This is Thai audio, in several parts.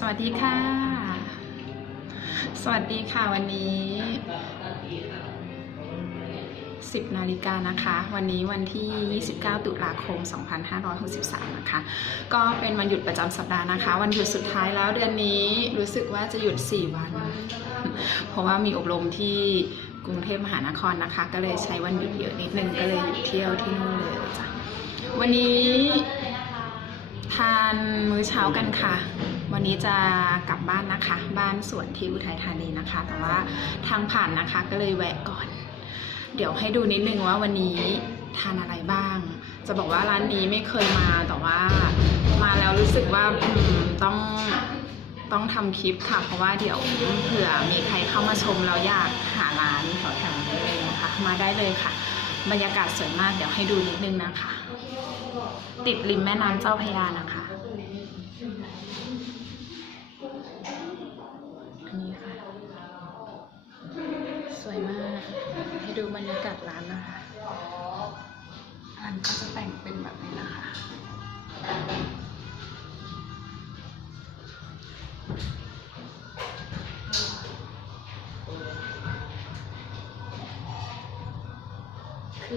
สวัสดีค่ะ สวัสดีค่ะวันนี้ 10นาฬิกานะคะ วันนี้วันที่ 29 ตุลาคม 2563 นะคะ ก็เป็นวันหยุดประจำสัปดาห์นะคะ วันหยุดสุดท้ายแล้วเดือนนี้รู้สึกว่าจะหยุด 4 วัน เพราะว่ามีอบรมที่กรุงเทพมหานครนะคะ ก็เลยใช้วันหยุดเยอะนิดนึงก็เลยหยุดเที่ยวที่นู่นเลยจ้ะวันนี้ ทานมื้อเช้ากันค่ะ วันนี้จะกลับบ้านนะคะ บ้านสวนที่อุทัยธานีนะคะ แต่ว่าทางผ่านนะคะก็เลยแวะก่อน เดี๋ยวให้ดูนิดนึงว่าวันนี้ทานอะไรบ้าง จะบอกว่าร้านนี้ไม่เคยมาแต่ว่ามาแล้วรู้สึกว่าต้องต้องทำคลิปค่ะ เพราะว่าเดี๋ยวเผื่อมีใครเข้ามาชมแล้วอยากหาร้านแถวๆนี้เลยนะคะ มาได้เลยค่ะ บรรยากาศสวยมากเดี๋ยวให้ดูนิดนึงนะคะ ติดริมแม่น้ำเจ้าพยานะคะ อันนี้ค่ะ สวยมาก ให้ดูบรรยากาศร้านนะคะร้านก็จะแต่งเป็นแบบนี้นะคะ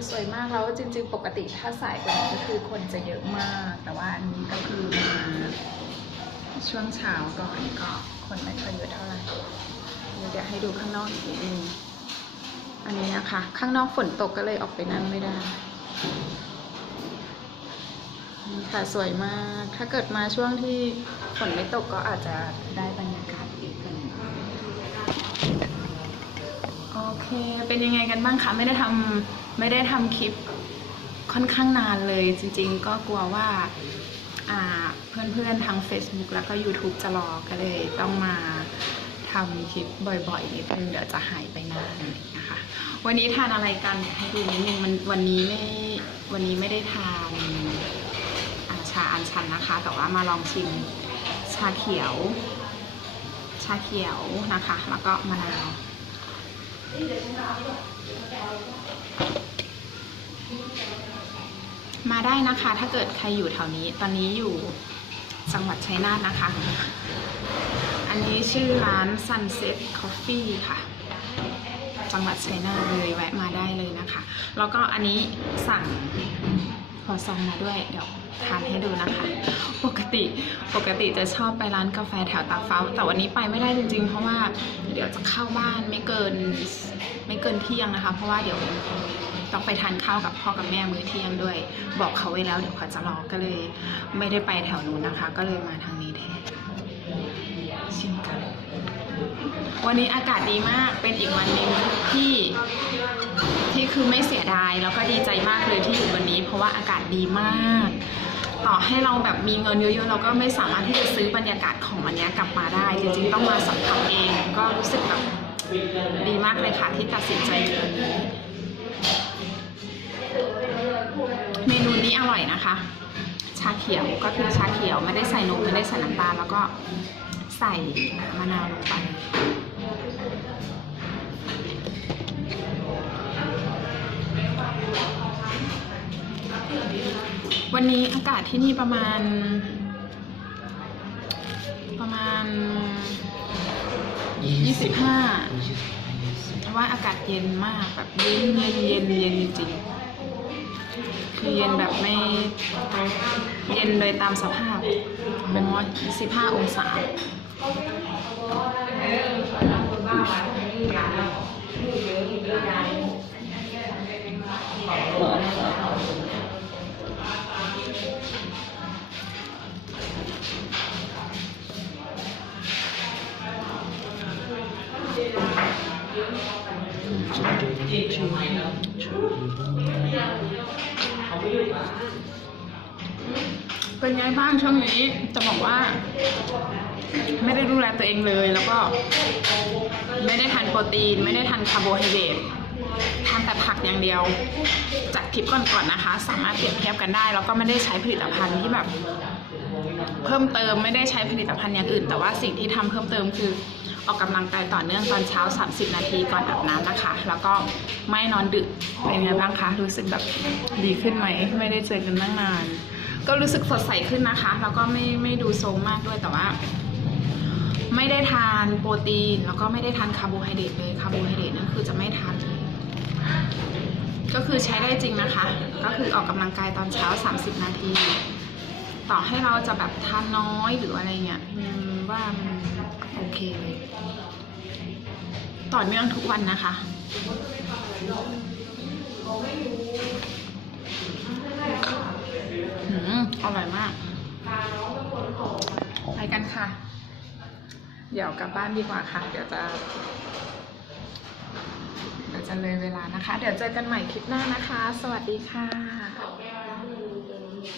คือสวยมากแล้วจริง ๆ ปกติถ้าสายกว่านี้ก็คือคนจะเยอะมาก แต่ว่าอันนี้ก็คือมาช่วงเช้าก่อนก็คนไม่ค่อยเยอะเท่าไหร่เดี๋ยวให้ดูข้างนอกอีกนิดนึงอันนี้นะคะ ข้างนอกฝนตกก็เลยออกไปนั่งไม่ได้นี่ค่ะสวยมาก ถ้าเกิดมาช่วงที่ฝนไม่ตกก็อาจจะได้บรรยากาศอีกแบบนี้โอเค เป็นยังไงกันบ้างคะ ไม่ได้ทำ ไม่ได้ทำคลิปค่อนข้างนานเลยจริงๆ ก็กลัวว่าเพื่อนๆทาง Facebook แล้วก็ YouTube จะรอก็เลยต้องมาทำคลิปบ่อยๆนิดนึงเดี๋ยวจะหายไปนานนะคะ วันนี้ทานอะไรกันเดี๋ยวให้ดูนิดนึงมันวันนี้ไม่วันนี้ไม่ได้ทานาชาอัญชันนะคะ แต่ว่ามาลองชิมชาเขียว ชาเขียวนะคะ แล้วก็มะนาว มาได้นะคะ ถ้าเกิดใครอยู่แถวนี้ ตอนนี้อยู่จังหวัดชัยนาทนะคะ อันนี้ชื่อร้าน Sunset Coffee ค่ะ จังหวัดชัยนาทเลยแวะมาได้เลยนะคะ แล้วก็อันนี้สั่งคอซองมาด้วยเดี๋ยว ทานให้ดูนะคะ ปกติปกติจะชอบไปร้านกาแฟแถวตากฟ้า แต่วันนี้ไปไม่ได้จริงๆ เพราะว่าเดี๋ยวจะเข้าบ้านไม่เกินไม่เกินเที่ยงนะคะ เพราะว่าเดี๋ยวต้องไปทานข้าวกับพ่อกับแม่มื้อเที่ยงด้วย บอกเขาไว้แล้วเดี๋ยวเขาจะรอก็เลย ไม่ได้ไปแถวนู้นนะคะ ก็เลยมาทางนี้แทน วันนี้อากาศดีมากเป็นอีกวันหนึ่งที่ที่คือไม่เสียดายแล้วก็ดีใจมากเลยที่อยู่วันนี้ เพราะว่าอากาศดีมาก ต่อให้เราแบบมีเงินเยอะๆเราก็ไม่สามารถที่จะซื้อบรรยากาศของวันนี้กลับมาได้ จริงๆต้องมาสัมผัสเองก็รู้สึกแบบดีมากเลยค่ะที่ตัดสินใจวันนี้เมนูนี้อร่อยนะคะ ชาเขียวก็คือชาเขียวไม่ได้ใส่นมไม่ได้ใส่น้ำตาลแล้วก็ใส่มะนาวลงไป วันนี้อากาศที่นี่ประมาณ ประมาณ 25เพราะว่าอากาศเย็นมากแบบเย็นเย็นเย็นเย็นจริงๆคือเย็นแบบไม่เย็นโดยตามสภาพเป็น15องศา เป็นไงบ้างช่วงนี้จะบอกว่า ไม่ได้ดูแลตัวเองเลยแล้วก็ ไม่ได้ทานโปรตีน ไม่ได้ทานคาร์โบไฮเดรตทานแต่ผักอย่างเดียว จากคลิปก่อนๆนะคะ สามารถเปรียบเทียบกันได้ แล้วก็ไม่ได้ใช้ผลิตภัณฑ์ที่แบบ เพิ่มเติมไม่ได้ใช้ผลิตภัณฑ์อย่างอื่น แต่ว่าสิ่งที่ทำเพิ่มเติมคือ ออกกำลังกายต่อเนื่องตอนเช้า 30 นาทีก่อนอาบน้ำนะคะ แล้วก็ไม่นอนดึกเป็นไงบ้างคะรู้สึกแบบดีขึ้นไหมไม่ได้เจอกันตั้งนาน ก็รู้สึกสดใสขึ้นนะคะ แล้วก็ไม่ไม่ดูโซมมากด้วยแต่ว่าไม่ได้ทานโปรตีน แล้วก็ไม่ได้ทานคาร์โบไฮเดรตเลยคาร์โบไฮเดรตนั่นคือจะไม่ทานก็คือใช้ได้จริงนะคะ ก็คือออกกำลังกายตอนเช้า 30 นาที ต่อให้เราจะแบบทานน้อยหรืออะไรเงี้ยอืมว่ามันโอเคเลยต่อเนื่องทุกวันนะคะ อืม อร่อยมาก ไปกันค่ะ เดี๋ยวกลับบ้านดีกว่าค่ะ เดี๋ยวจะเดี๋ยวจะเลยเวลานะคะ เดี๋ยวเจอกันใหม่คลิปหน้านะคะ สวัสดีค่ะ